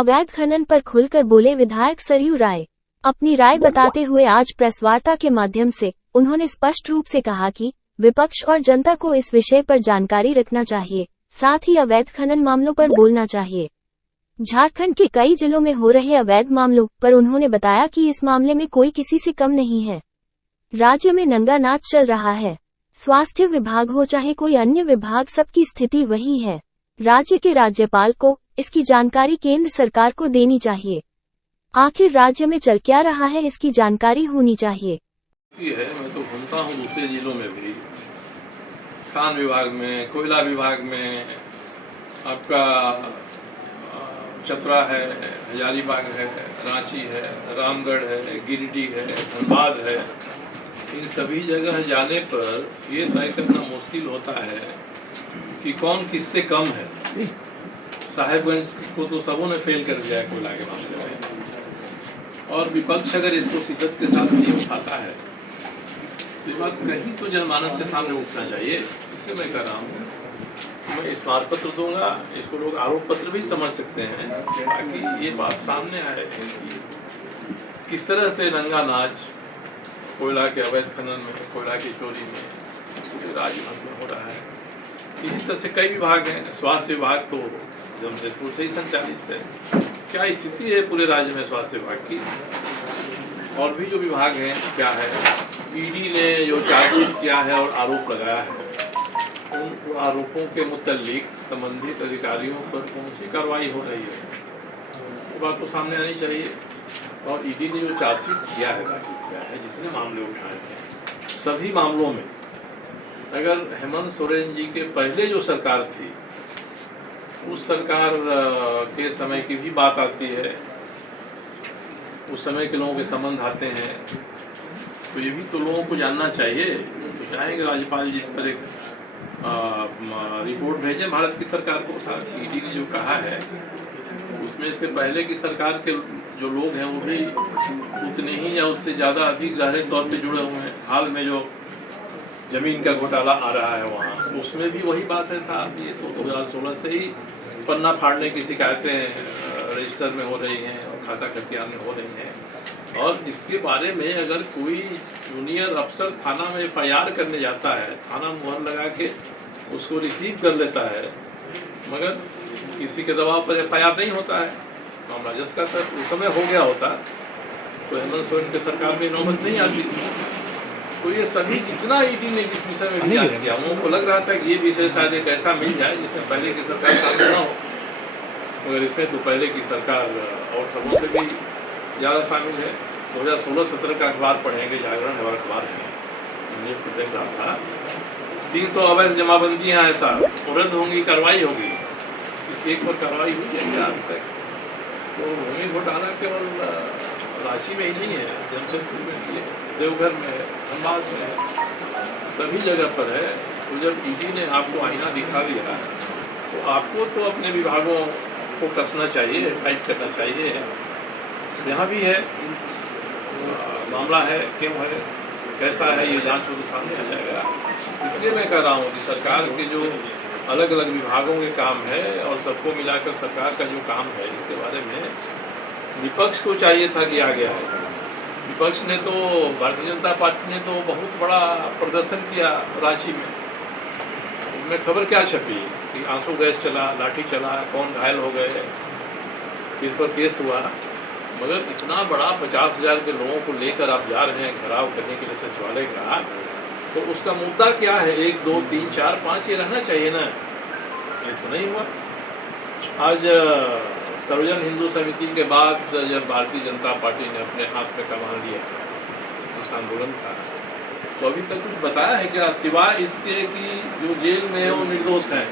अवैध खनन पर खुलकर बोले विधायक सरयू राय। अपनी राय बताते हुए आज प्रेस वार्ता के माध्यम से उन्होंने स्पष्ट रूप से कहा कि विपक्ष और जनता को इस विषय पर जानकारी रखना चाहिए, साथ ही अवैध खनन मामलों पर बोलना चाहिए। झारखंड के कई जिलों में हो रहे अवैध मामलों पर उन्होंने बताया कि इस मामले में कोई किसी से कम नहीं है। राज्य में नंगा नाच चल रहा है। स्वास्थ्य विभाग हो चाहे कोई अन्य विभाग, सबकी स्थिति वही है। राज्य के राज्यपाल को इसकी जानकारी केंद्र सरकार को देनी चाहिए। आखिर राज्य में चल क्या रहा है, इसकी जानकारी होनी चाहिए। मैं तो घूमता हूँ दूसरे जिलों में भी, खान विभाग में, कोयला विभाग में, आपका चतरा है, हजारीबाग है, रांची है, रामगढ़ है, गिरिडीह है, धनबाद है। इन सभी जगह जाने पर ये तय करना मुश्किल होता है कि कौन किससे कम है। साहेबगंज को तो सबों ने फेल कर दिया है कोयला के मामले में, और विपक्ष अगर इसको शिद्दत के साथ नहीं उठाता है तो बात कहीं तो जनमानस के सामने उठना चाहिए। इसलिए मैं कह रहा हूँ, मैं स्मारक पत्र दूंगा, इसको लोग आरोप पत्र भी समझ सकते हैं, ताकि ये बात सामने आए कि किस तरह से नंगा नाच कोयला के अवैध खनन में, कोयला की चोरी में पूरे राज्य में हो रहा है। इसी तरह से कई विभाग हैं। स्वास्थ्य विभाग तो जमशेदपुर से ही संचालित है। क्या स्थिति है पूरे राज्य में स्वास्थ्य विभाग की, और भी जो विभाग हैं क्या है। ईडी ने जो चार्जशीट किया है और आरोप लगाया है, उन आरोपों के मुतालिक संबंधित अधिकारियों पर कौन सी कार्रवाई हो रही है, वो बात तो सामने आनी चाहिए। और ईडी ने जो चार्जशीट किया है, जितने मामले उठाए हैं, सभी मामलों में अगर हेमंत सोरेन जी के पहले जो सरकार थी, उस सरकार के समय की भी बात आती है, उस समय के लोगों के संबंध आते हैं, तो ये भी तो लोगों को जानना चाहिए। तो चाहेंगे राज्यपाल जी इस पर एक रिपोर्ट भेजें भारत की सरकार को। साथ ईडी ने जो कहा है उसमें इसके पहले की सरकार के जो लोग हैं वो भी उतने ही या उससे ज़्यादा अधिक गहरे तौर पे जुड़े हुए हैं। हाल में जो जमीन का घोटाला आ रहा है वहाँ, उसमें भी वही बात है साहब। ये तो 2016 से ही पन्ना फाड़ने की शिकायतें रजिस्टर में हो रही हैं और खाता खतियान में हो रही हैं। और इसके बारे में अगर कोई जूनियर अफसर थाना में FIR करने जाता है, थाना मुहर लगा के उसको रिसीव कर लेता है, मगर किसी के दबाव पर FIR नहीं होता है, मामला जज का तक उस समय हो गया होता तो हेमंत सोरेन की सरकार में नौबत नहीं आती। तो ये सभी जितना ईडी ने जिस विषय में जांच किया, उनको लग रहा था कि ये विषय शायद एक ऐसा मिल जाए जिससे पहले की सरकार शामिल न हो, मगर इसमें तो पहले की सरकार और सबों से भी ज़्यादा शामिल है। 2016-17 का अखबार पढ़ेंगे, जागरण है अखबार है, मैंने देख रहा था 300 अवैध जमाबंदियाँ ऐसा रद्द होंगी, कार्रवाई होगी। किसी एक पर कार्रवाई हुई है क्या अभी तक? तो भूमि घोटाला केवल रांची में ही नहीं है, जमशेदपुर में भी है, देवघर में है, धनबाद में है, सभी जगह पर है। तो जब ईडी ने आपको आईना दिखा दिया तो आपको तो अपने विभागों को कसना चाहिए, टाइट करना चाहिए। यहाँ भी है, मामला है, क्यों है, कैसा है, ये जांच हो तो सामने आ जाएगा। इसलिए मैं कह रहा हूँ कि सरकार के जो अलग अलग विभागों के काम है और सबको मिलाकर सरकार का जो काम है, इसके बारे में विपक्ष को चाहिए था कि आ गया है। विपक्ष ने तो, भारतीय जनता पार्टी ने तो बहुत बड़ा प्रदर्शन किया रांची में। उनमें खबर क्या छपी कि आंसू गैस चला, लाठी चला, कौन घायल हो गए, किस पर केस हुआ। मगर इतना बड़ा 50,000 के लोगों को लेकर आप जा रहे हैं घेराव करने के लिए सचिवालय का, तो उसका मुद्दा क्या है? 1, 2, 3, 4, 5 ये रहना चाहिए ना, ये तो नहीं हुआ। आज सर्वजन हिंदू समिति के बाद जब भारतीय जनता पार्टी ने अपने हाथ में कमान लिया इस आंदोलन का, तो अभी तक कुछ बताया है क्या, सिवाय इसके कि जो जेल में है वो निर्दोष है?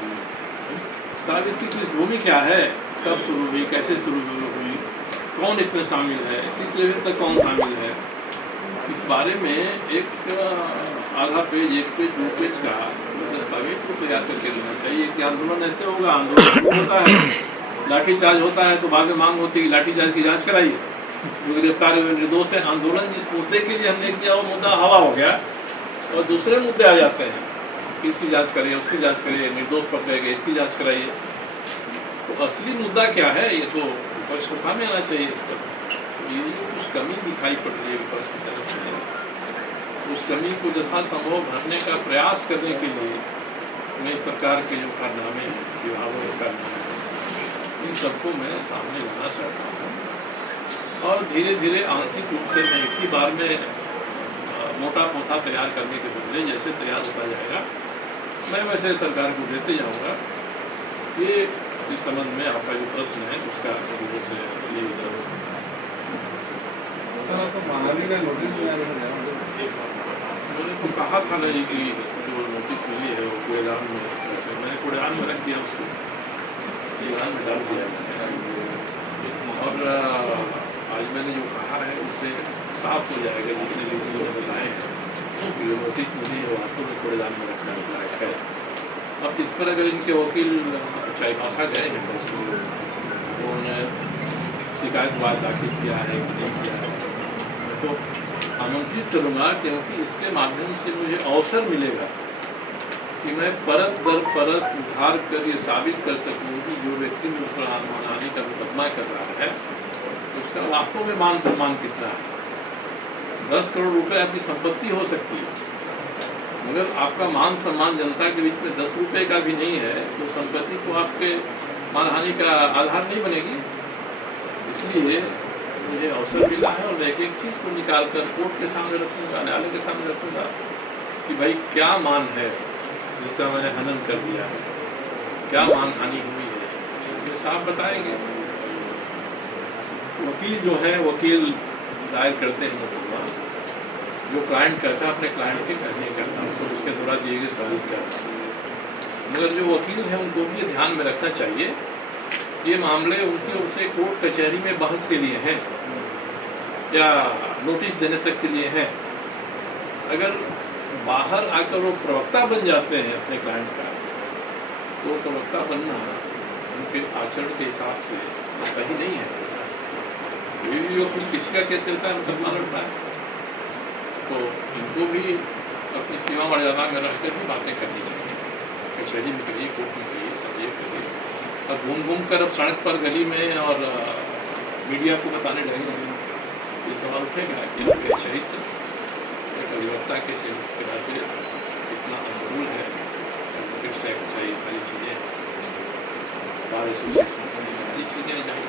साहब इसकी पृष्ठभूमि क्या है, कब शुरू हुई, कैसे शुरू हुई, कौन इसमें शामिल है, किस लेवल तक कौन शामिल है, इस बारे में एक आधा पेज, 1 पेज, 2 पेज का दस्तावेज को तैयार करके देना चाहिए कि आंदोलन ऐसे होगा, आंदोलन होता है, लाठीचार्ज होता है तो बाद में मांग होती है कि लाठीचार्ज की जांच कराइए, जो गिरफ्तार हुए निर्दोष है। आंदोलन जिस मुद्दे के लिए हमने किया वो मुद्दा हवा हो गया और दूसरे मुद्दे आ जाते हैं, इसकी जांच करिए, उसकी जांच करिए, निर्दोष पकड़े गए, इसकी जांच कराइए। तो असली मुद्दा क्या है ये तो विपक्ष को सामने आना चाहिए इस पर। ये जो कुछ कमी दिखाई पड़ रही है विपक्ष की तरफ से, उस कमी को यथासंभव भरने का प्रयास करने के लिए मैं सरकार के जो कारनामे हैं, विभागों के कारनामे हैं, इन सबको मैं सामने लाना चाहता हूँ। और धीरे धीरे आंशिक रूप से मैं एक ही बार में मोटा पोथा तैयार करने के बदले जैसे तैयार होता जाएगा मैं वैसे सरकार को देते जाऊँगा। ये इस संबंध में आपका जो प्रश्न है उसका ये मैंने तो कहा था नहीं कि जो नोटिस मिली है वो कूड़ेदान में, मैंने कूड़ेदान में रख दिया उसको, कूड़ेदान में डाल दिया और आज मैंने जो कहा है उससे साफ हो जाएगा जितने लोग बताए हैं जो नोटिस मिली है वास्तव में कूड़ेदान में रखना लायक है। अब इस पर अगर इनके वकील चाईबासा गए हैं तो उन्होंने शिकायत दाखिल किया है कि नहीं किया है, तो आमंत्रित करूँगा क्योंकि इसके माध्यम से मुझे अवसर मिलेगा कि मैं परत दर परत उधार कर ये साबित कर सकूँ कि जो व्यक्ति मुझ पर मानहानि का मुकदमा कर रहा है उसका वास्तव में मान सम्मान कितना है। 10 करोड़ रुपए आपकी संपत्ति हो सकती है मगर आपका मान सम्मान जनता के बीच में 10 रुपए का भी नहीं है तो संपत्ति तो आपके मानहानि का आधार नहीं बनेगी। इसलिए मुझे अवसर मिला है और मैं एक चीज़ को निकाल कर कोर्ट के सामने रखूँगा, न्यायालय के सामने रखूँगा कि भाई क्या मान है जिसका मैंने हनन कर दिया है, क्या मान हानि हुई है, ये साफ बताएंगे। वकील जो है वकील दायर करते हैं मुकदमा, जो क्लाइंट करता है अपने क्लाइंट के कहने करता है तो उसके द्वारा दिए गए सबूत करता है। मगर जो वकील हैं उनको भी ध्यान में रखना चाहिए ये मामले उनकी ओर से कोर्ट कचहरी में बहस के लिए हैं या नोटिस देने तक के लिए हैं। अगर बाहर आकर वो प्रवक्ता बन जाते हैं अपने क्लाइंट का तो प्रवक्ता बनना उनके आचरण के हिसाब से सही नहीं है। कोई भी वकील किसी का केस लेता है मुकदमा लड़ता है तो इनको भी अपनी सीमा मर्यादा में रखकर भी बातें करनी चाहिए। कचहरी में करिए, कोर्ट में करिए, सब ये करिए। और घूम घूम कर अब सड़क पर गली में और मीडिया को बताने लगेंगे ये सवाल उठेगा कि आपके चरित्र एक अधिवक्ता के चरित्र के नाते कितना अनुकूल है, एडवोकेट्स एक्ट से ये सारी चीज़ें, बार एसोसिएशन से ये सारी चीज़ें जहाँ